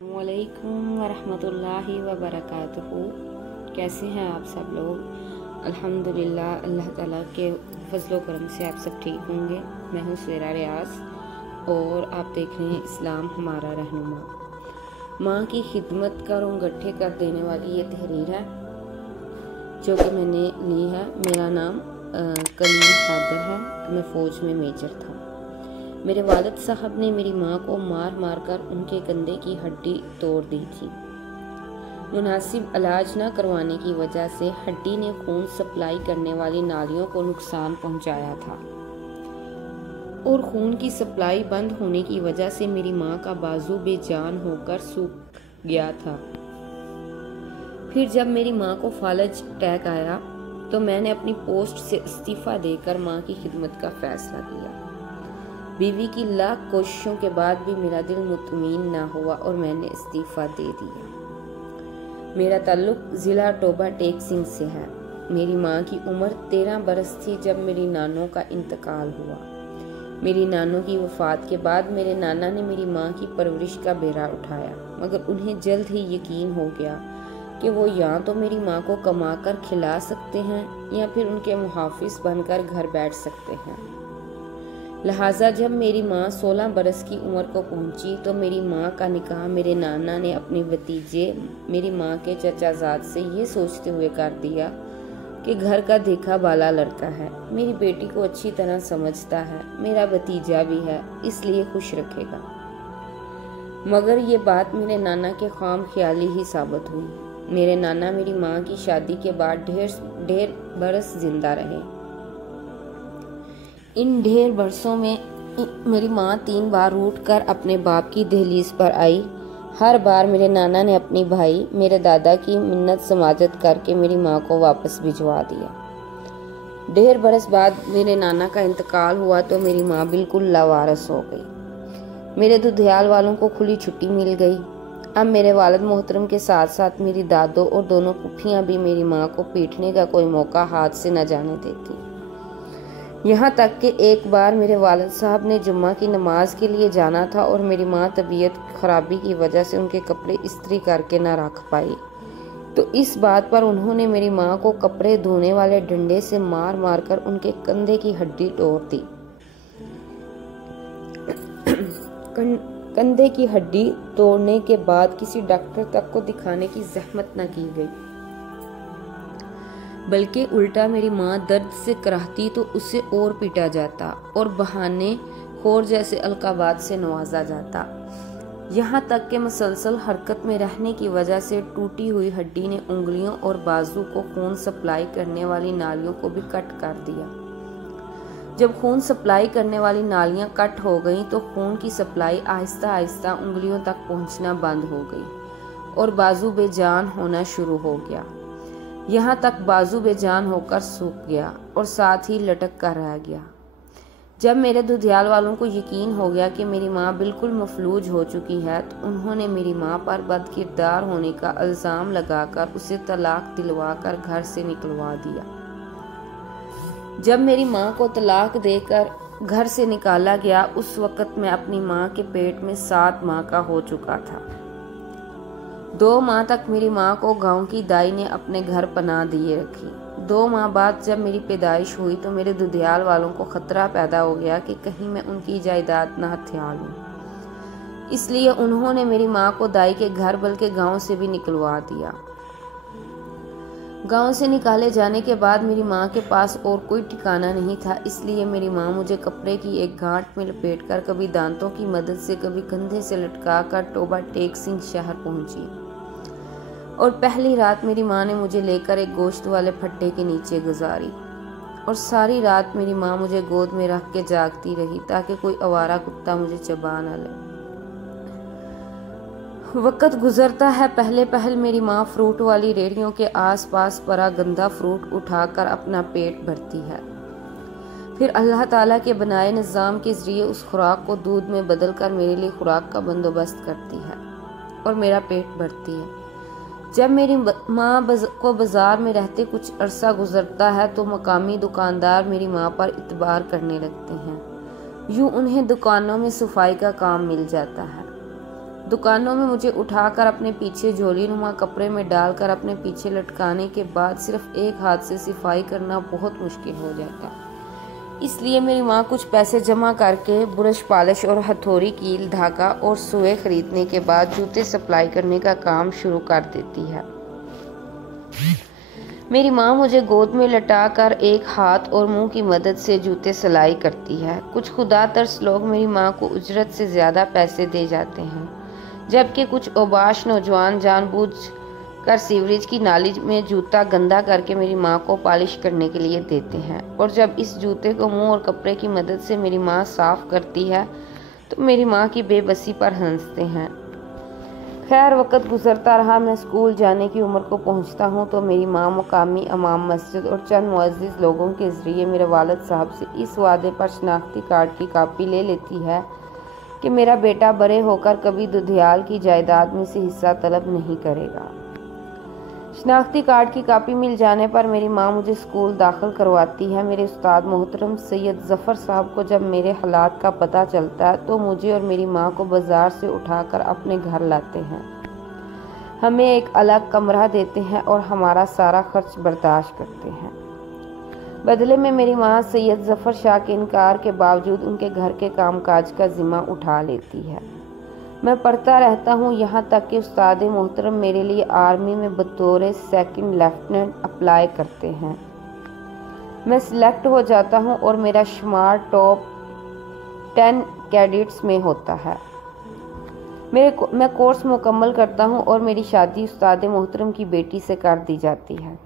वालेकुम वरहमतुल्लाहि वबरकातुहू। कैसे हैं आप सब लोग? अल्हम्दुलिल्लाह, अल्लाह ताला के फजलो करम से आप सब ठीक होंगे। मैं हूँ सवेरा रियाज और आप देख रहे हैं इस्लाम हमारा रहनुमा। माँ की खिदमत का रों गट्ठे कर देने वाली ये तहरीर है जो कि मैंने ली है। मेरा नाम कलीम हैदर है। मैं फ़ौज में मेजर था। मेरे वालिद साहब ने मेरी माँ को मार मार कर उनके कंधे की हड्डी तोड़ दी थी। मुनासिब इलाज न करवाने की वजह से हड्डी ने खून सप्लाई करने वाली नालियों को नुकसान पहुंचाया था और खून की सप्लाई बंद होने की वजह से मेरी माँ का बाजू बेजान होकर सूख गया था। फिर जब मेरी माँ को फालज अटैक आया तो मैंने अपनी पोस्ट से इस्तीफ़ा देकर माँ की खिदमत का फैसला किया। बीवी की लाख कोशिशों के बाद भी मेरा दिल मुतमईन ना हुआ और मैंने इस्तीफ़ा दे दिया। मेरा ताल्लुक ज़िला टोबा टेक सिंह से है। मेरी माँ की उम्र 13 बरस थी जब मेरी नानों का इंतकाल हुआ। मेरी नानों की वफ़ात के बाद मेरे नाना ने मेरी माँ की परवरिश का बेड़ा उठाया, मगर उन्हें जल्द ही यकीन हो गया कि वो या तो मेरी माँ को कमा कर खिला सकते हैं या फिर उनके मुहाफिज बनकर घर बैठ सकते हैं। लिहाजा जब मेरी माँ 16 बरस की उम्र को पहुंची तो मेरी माँ का निकाह मेरे नाना ने अपने भतीजे मेरी माँ के चचाजाद से ये सोचते हुए कर दिया कि घर का देखा बाला लड़का है, मेरी बेटी को अच्छी तरह समझता है, मेरा भतीजा भी है, इसलिए खुश रखेगा। मगर ये बात मेरे नाना के ख्वाम ख्याली ही साबित हुई। मेरे नाना मेरी माँ की शादी के बाद ढेर बरस जिंदा रहे। इन ढेर बरसों में मेरी माँ 3 बार उठ कर अपने बाप की दहलीज पर आई। हर बार मेरे नाना ने अपनी भाई मेरे दादा की मिन्नत समाजत करके मेरी माँ को वापस भिजवा दिया। ढेर बरस बाद मेरे नाना का इंतकाल हुआ तो मेरी माँ बिल्कुल लावारिस हो गई। मेरे दुधियाल वालों को खुली छुट्टी मिल गई। अब मेरे वालिद मोहतरम के साथ साथ मेरी दादो और दोनों पुफियाँ भी मेरी माँ को पीटने का कोई मौका हाथ से न जाने देती। यहाँ तक कि एक बार मेरे वालिद साहब ने जुम्मा की नमाज के लिए जाना था और मेरी माँ तबीयत खराबी की वजह से उनके कपड़े इस्त्री करके न रख पाई, तो इस बात पर उन्होंने मेरी माँ को कपड़े धोने वाले डंडे से मार मार कर उनके कंधे की हड्डी तोड़ दी। कंधे की हड्डी तोड़ने के बाद किसी डॉक्टर तक को दिखाने की जहमत न की गई, बल्कि उल्टा मेरी माँ दर्द से कराहती तो उसे और पीटा जाता और बहाने खोर जैसे अलकाबात से नवाजा जाता। यहाँ तक कि मुसलसल हरकत में रहने की वजह से टूटी हुई हड्डी ने उंगलियों और बाजू को खून सप्लाई करने वाली नालियों को भी कट कर दिया। जब खून सप्लाई करने वाली नालियाँ कट हो गईं तो खून की सप्लाई आहिस्ता आहिस्ता उंगलियों तक पहुँचना बंद हो गई और बाजू बेजान होना शुरू हो गया। यहाँ तक बाजू बेजान होकर सूख गया और साथ ही लटक कर रह गया। जब मेरे दुधियाल वालों को यकीन हो गया कि मेरी माँ बिल्कुल मफलूज हो चुकी है तो उन्होंने मेरी माँ पर बदकिरदार होने का इल्ज़ाम लगाकर उसे तलाक दिलवा कर घर से निकलवा दिया। जब मेरी माँ को तलाक देकर घर से निकाला गया उस वक़्त मैं अपनी माँ के पेट में 7 माह का हो चुका था। 2 माह तक मेरी माँ को गांव की दाई ने अपने घर पनाह दिए रखी। 2 माह बाद जब मेरी पैदाइश हुई तो मेरे दुधियाल वालों को खतरा पैदा हो गया कि कहीं मैं उनकी जायदाद न हथिया लूं। इसलिए उन्होंने मेरी माँ को दाई के घर बल्कि गांव से भी निकलवा दिया। गांव से निकाले जाने के बाद मेरी माँ के पास और कोई ठिकाना नहीं था, इसलिए मेरी माँ मुझे कपड़े की एक गांठ में लपेटकर कभी दांतों की मदद से कभी कंधे से लटका कर टोबा टेक सिंह शहर पहुंची और पहली रात मेरी माँ ने मुझे लेकर एक गोश्त वाले फट्टे के नीचे गुजारी और सारी रात मेरी माँ मुझे गोद में रख के जागती रही ताकि कोई आवारा कुत्ता मुझे चबा न ले। वक्त गुजरता है, पहले पहल मेरी माँ फ्रूट वाली रेहड़ियों के आसपास परा गंदा फ्रूट उठाकर अपना पेट भरती है, फिर अल्लाह ताला के बनाए निज़ाम के ज़रिए उस खुराक को दूध में बदल कर मेरे लिए खुराक का बंदोबस्त करती है और मेरा पेट भरती है। जब मेरी माँ को बाज़ार में रहते कुछ अरसा गुजरता है तो मकामी दुकानदार मेरी माँ पर इतबार करने लगते हैं। यूँ उन्हें दुकानों में सफाई का काम मिल जाता है। दुकानों में मुझे उठाकर अपने पीछे झोली नुमा कपड़े में डालकर अपने पीछे लटकाने के बाद सिर्फ एक हाथ से सिफाई करना बहुत मुश्किल हो जाता। इसलिए मेरी माँ कुछ पैसे जमा करके ब्रश पॉलिश और हथौड़ी, कील, धागा और सुए खरीदने के बाद जूते सप्लाई करने का काम शुरू कर देती है। मेरी माँ मुझे गोद में लटाकर एक हाथ और मुंह की मदद से जूते सिलाई करती है। कुछ खुदा तर्स लोग मेरी माँ को उजरत से ज़्यादा पैसे दे जाते हैं, जबकि कुछ ओबाश नौजवान जानबूझ कर सीवरेज की नाली में जूता गंदा करके मेरी माँ को पॉलिश करने के लिए देते हैं, और जब इस जूते को मुंह और कपड़े की मदद से मेरी माँ साफ करती है तो मेरी माँ की बेबसी पर हंसते हैं। खैर, वक्त गुजरता रहा, मैं स्कूल जाने की उम्र को पहुंचता हूं तो मेरी माँ मुकामी इमाम मस्जिद और चंद मुअज़्ज़िज़ लोगों के ज़रिए मेरे वालिद साहब से इस वादे पर शनाख्ती कार्ड की कापी ले लेती है कि मेरा बेटा बड़े होकर कभी दुधियाल की जायदाद में से हिस्सा तलब नहीं करेगा। शनाख्ती कार्ड की कापी मिल जाने पर मेरी माँ मुझे स्कूल दाखिल करवाती है। मेरे उस्ताद मोहतरम सैयद ज़फ़र साहब को जब मेरे हालात का पता चलता है तो मुझे और मेरी माँ को बाज़ार से उठाकर अपने घर लाते हैं, हमें एक अलग कमरा देते हैं और हमारा सारा खर्च बर्दाश्त करते हैं। बदले में मेरी माँ सैयद ज़फ़र शाह के इनकार के बावजूद उनके घर के कामकाज का ज़िम्मा उठा लेती है। मैं पढ़ता रहता हूँ, यहाँ तक कि उस्ताद मोहतरम मेरे लिए आर्मी में बतौर सेकंड लेफ्टिनेंट अप्लाई करते हैं। मैं सिलेक्ट हो जाता हूँ और मेरा शुमार टॉप 10 कैडेट्स में होता है। मैं कोर्स मुकम्मल करता हूँ और मेरी शादी उस्ताद मोहतरम की बेटी से कर दी जाती है।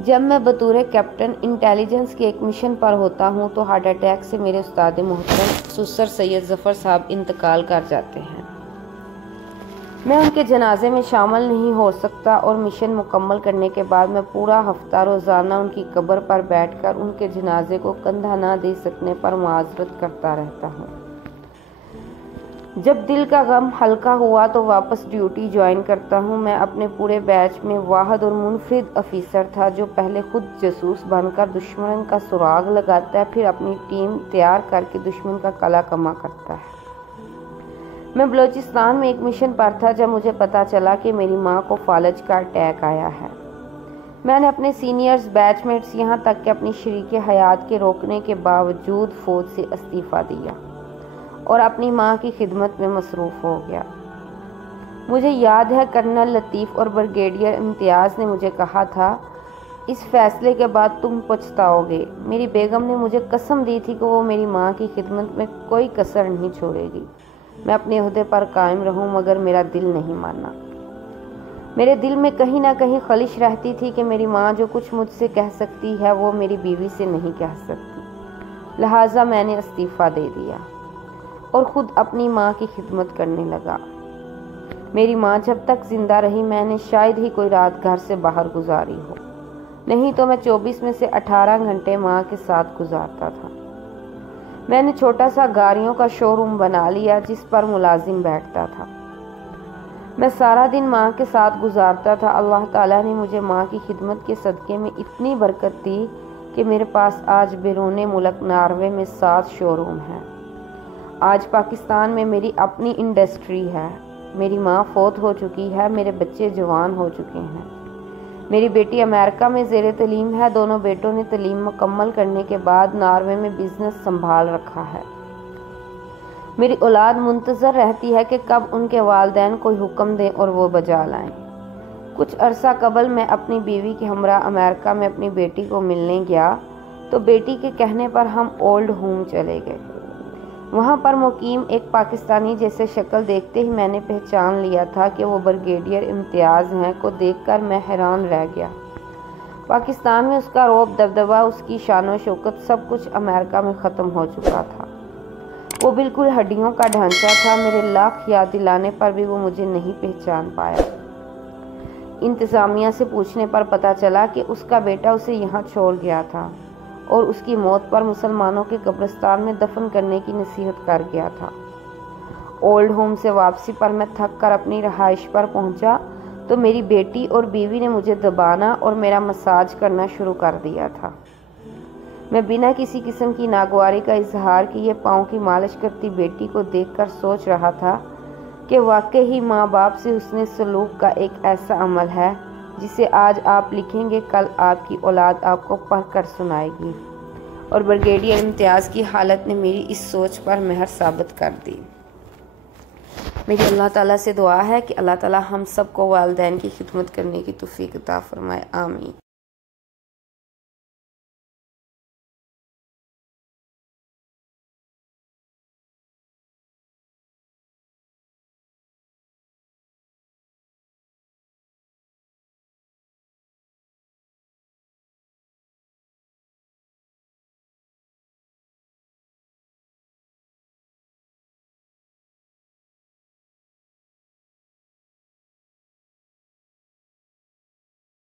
जब मैं बतौर कैप्टन इंटेलिजेंस के एक मिशन पर होता हूँ तो हार्ट अटैक से मेरे उस्ताद मोहतरम सुसर सैयद ज़फ़र साहब इंतकाल कर जाते हैं। मैं उनके जनाजे में शामिल नहीं हो सकता और मिशन मुकम्मल करने के बाद मैं पूरा हफ्ता रोज़ाना उनकी कब्र पर बैठकर उनके जनाजे को कंधा ना दे सकने पर मुआज़रत करता रहता हूँ। जब दिल का गम हल्का हुआ तो वापस ड्यूटी ज्वाइन करता हूँ। मैं अपने पूरे बैच में वाहिद और मुनफरिद अफीसर था जो पहले खुद जासूस बनकर दुश्मन का सुराग लगाता है, फिर अपनी टीम तैयार करके दुश्मन का कला कमा करता है। मैं बलूचिस्तान में एक मिशन पर था जब मुझे पता चला कि मेरी माँ को फालज का अटैक आया है। मैंने अपने सीनियर्स, बैचमेट्स, यहाँ तक कि अपनी शरीके हयात के रोकने के बावजूद फ़ौज से इस्तीफ़ा दिया और अपनी माँ की खिदमत में मसरूफ़ हो गया। मुझे याद है कर्नल लतीफ़ और ब्रिगेडियर इम्तियाज़ ने मुझे कहा था, इस फैसले के बाद तुम पछताओगे। मेरी बेगम ने मुझे कसम दी थी कि वो मेरी माँ की खिदमत में कोई कसर नहीं छोड़ेगी। मैं अपने ओहदे पर कायम रहूं, मगर मेरा दिल नहीं माना। मेरे दिल में कहीं ना कहीं खलिश रहती थी कि मेरी माँ जो कुछ मुझसे कह सकती है वो मेरी बीवी से नहीं कह सकती। लिहाजा मैंने इस्तीफ़ा दे दिया और ख़ुद अपनी माँ की खिदमत करने लगा। मेरी माँ जब तक ज़िंदा रही मैंने शायद ही कोई रात घर से बाहर गुजारी हो, नहीं तो मैं 24 में से 18 घंटे माँ के साथ गुजारता था। मैंने छोटा सा गाड़ियों का शोरूम बना लिया जिस पर मुलाजिम बैठता था। मैं सारा दिन माँ के साथ गुजारता था। अल्लाह ताला ने मुझे माँ की खिदमत के सदक़े में इतनी बरकत दी कि मेरे पास आज बैरून मुल्क नॉर्वे में 7 शोरूम हैं। आज पाकिस्तान में मेरी अपनी इंडस्ट्री है। मेरी माँ फौत हो चुकी है, मेरे बच्चे जवान हो चुके हैं। मेरी बेटी अमेरिका में ज़ेर तलीम है। दोनों बेटों ने तलीम मुकम्मल करने के बाद नॉर्वे में बिज़नेस संभाल रखा है। मेरी औलाद मुंतज़र रहती है कि कब उनके वालिदैन कोई हुक्म दें और वो बजा लाएं। कुछ अरसा कबल मैं अपनी बीवी के हमरा अमेरिका में अपनी बेटी को मिलने गया तो बेटी के कहने पर हम ओल्ड होम चले गए। वहाँ पर मुकीम एक पाकिस्तानी जैसे शक्ल देखते ही मैंने पहचान लिया था कि वो ब्रिगेडियर इम्तियाज़ हैं। को देखकर मैं हैरान रह गया। पाकिस्तान में उसका रौब, दबदबा, उसकी शान व शौकत सब कुछ अमेरिका में ख़त्म हो चुका था। वो बिल्कुल हड्डियों का ढांचा था। मेरे लाख याद दिलाने पर भी वो मुझे नहीं पहचान पाया। इंतज़ामिया से पूछने पर पता चला कि उसका बेटा उसे यहाँ छोड़ गया था और उसकी मौत पर मुसलमानों के कब्रिस्तान में दफन करने की नसीहत कर गया था। ओल्ड होम से वापसी पर मैं थक कर अपनी रहाइश पर पहुंचा तो मेरी बेटी और बीवी ने मुझे दबाना और मेरा मसाज करना शुरू कर दिया था। मैं बिना किसी किस्म की नागवारी का इजहार किए पाँव की मालिश करती बेटी को देखकर सोच रहा था کہ واقعی ہی ماں باپ سے حسن سلوک کا ایک ایسا عمل ہے جسے آج آپ لکھیں گے کل آپ کی اولاد آپ کو پڑھ کر سنائے گی، اور بریگیڈیئر امتیاز کی حالت نے میری اس سوچ پر مہر ثابت کر دی۔ میری اللہ تعالیٰ سے دعا ہے کہ اللہ تعالیٰ ہم سب کو والدین کی خدمت کرنے کی توفیق عطا فرمائے، آمین۔